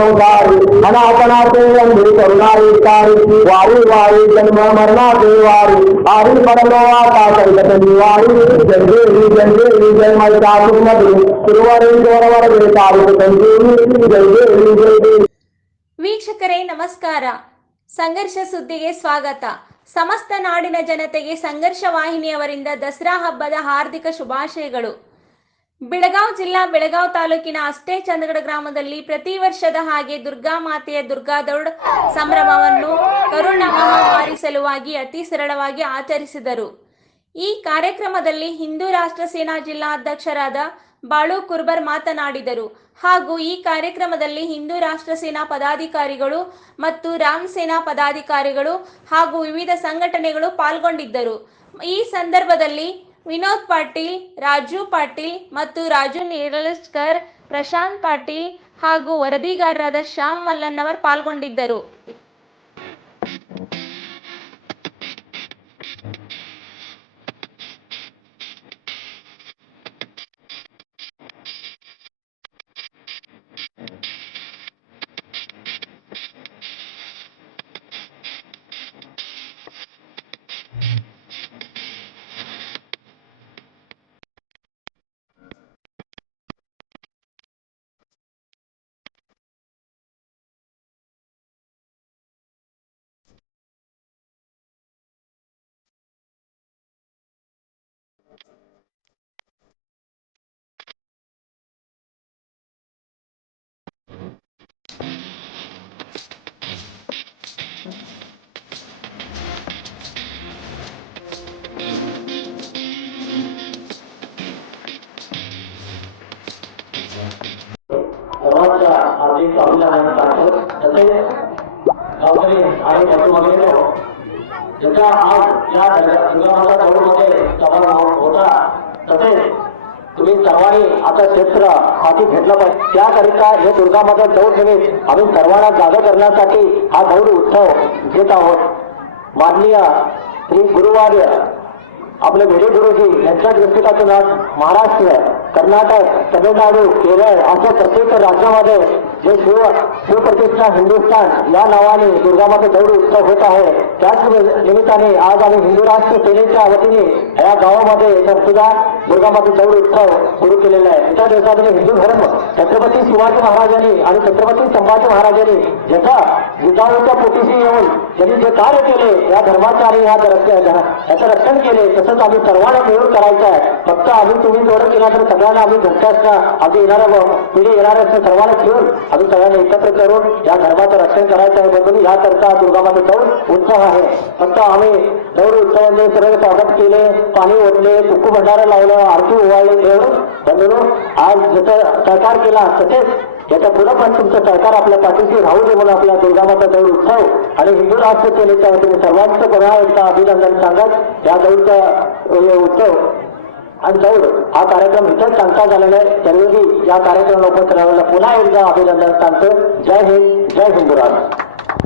संसारी अनापनाते अंधे करुणाई कारी वारी वारी जन्म मरणाचे वारी आरी परलोवाता संकट निवारी जय देवी जय माता मधुर तिरुवरी गौरवर तारीख संजीवनी जय देवी ವೀಕ್ಷಕರೇ ನಮಸ್ಕಾರ. ಸಂಘರ್ಷ ಸುದ್ದಿಗೆ ಸ್ವಾಗತ. ಸಮಸ್ತ ನಾಡಿನ ಜನತೆಗೆ ಸಂಘರ್ಷ ವಾಹಿನಿಯವರಿಂದ ದಸರಾ ಹಬ್ಬದ ಹಾರ್ದಿಕ ಶುಭಾಶಯಗಳು. ಬೆಳಗಾವಿ ಜಿಲ್ಲಾ ಬೆಳಗಾವಿ ತಾಲೂಕಿನ ಅಷ್ಟೇ ಚಂದಗಡ ಗ್ರಾಮದಲ್ಲಿ ಪ್ರತಿ ವರ್ಷದ ಹಾಗೆ ದುರ್ಗಾ ಮಾತೆಯ ದುರ್ಗಾದೌಡ್ ಸಂಭ್ರಮವನ್ನು ಕರೋನಾ ಮಹಾಮಾರಿ ಸಲುವಾಗಿ ಅತಿ ಸರಳವಾಗಿ ಆಚರಿಸಿದರು. ಈ ಕಾರ್ಯಕ್ರಮದಲ್ಲಿ ಹಿಂದೂ ರಾಷ್ಟ್ರ ಸೇನಾ ಜಿಲ್ಲಾಧ್ಯಕ್ಷರಾದ ಬಾಳು ಕುರ್ಬರ್ ಮಾತನಾಡಿದರು. ಹಾಗೂ ಈ ಕಾರ್ಯಕ್ರಮದಲ್ಲಿ ಹಿಂದೂ ರಾಷ್ಟ್ರ ಸೇನಾ ಪದಾಧಿಕಾರಿಗಳು ಮತ್ತು ರಾಮ್ ಸೇನಾ ಪದಾಧಿಕಾರಿಗಳು ಹಾಗೂ ವಿವಿಧ ಸಂಘಟನೆಗಳು ಪಾಲ್ಗೊಂಡಿದ್ದರು. ಈ ಸಂದರ್ಭದಲ್ಲಿ ವಿನೋದ್ ಪಾಟೀಲ್, ರಾಜು ಪಾಟೀಲ್ ಮತ್ತು ರಾಜು ನೇರಳಸ್ಕರ್, ಪ್ರಶಾಂತ್ ಪಾಟೀಲ್ ಹಾಗೂ ವರದಿಗಾರರಾದ ಶ್ಯಾಮ್ ಮಲ್ಲನ್ನವರ್ ಪಾಲ್ಗೊಂಡಿದ್ದರು. हार्दिक अभिनंदन करतो. तसेच गावकरी आणि बंधू ज्याचा आज या दुर्गामाता दौडमध्ये समावेश होता, तसेच तुम्ही सर्वांनी आता क्षेत्र हाती घेतलं पाहिजे. त्याकरिता हे दुर्गामाता दौड निमित्त आम्ही सर्वांना जागा करण्यासाठी हा दौड उत्सव घेत आहोत. माननीय श्री गुरुवार्य आपले भिडे गुरुजी यांच्या दृष्टिकोनातून आज महाराष्ट्र, कर्नाटक, तमिळनाडू, केरळ अशा प्रत्येक राज्यामध्ये जे शिवप्रतिष्ठा हिंदुस्थान या नावाने दुर्गामाता दौड उत्सव होत आहे. त्याच निमित्ताने आज आम्ही हिंदू राष्ट्र सेनेच्या वतीने या गावामध्ये तर सुद्धा दुर्गामाता दौड उत्सव सुरू केलेला आहे. त्या दिवसामध्ये हिंदू धर्म छत्रपती शिवाजी महाराजांनी आणि छत्रपती संभाजी महाराजांनी ज्याचा जिजाऊच्या पोटीशी येऊन त्यांनी जे कार्य केले या धर्माचं आणि याचं रक्षण केले, तसंच आम्ही सर्वांना मिळून करायचं आहे. फक्त आम्ही तुम्ही जोडत केला तर सगळ्यांना आम्ही घरच्या आम्ही येणाऱ्या पिढी येणाऱ्या सर्वांना घेऊन आम्ही सगळ्यांना एकत्र करून या धर्माचं रक्षण करायचं आहे. म्हणून याकरता दुर्गामाता दौड उत्सव आहे. फक्त आम्ही दौड उत्सवाने सर्व स्वागत केले, पाणी ओतले, कुक्कू भंडारा लावलं, आरती ओवाळली, देऊन म्हणून आज जसं सहकार केला तसेच याच्या पुढे पण तुमचं सरकार आपल्या पाठीशी राहू दे म्हणून आपला दुर्गामाता दौड उत्सव आणि हिंदू राष्ट्र सेनेच्या वतीने सर्वांचं पुन्हा एकदा अभिनंदन सांगत या दौडचा उत्सव आणि दौड हा कार्यक्रम इथंच सांगता झालेला आहे. तरीही या कार्यक्रमाला उपस्थित राहिलेला पुन्हा एकदा अभिनंदन सांगतो. जय हिंद, जय हिंदू राष्ट्र.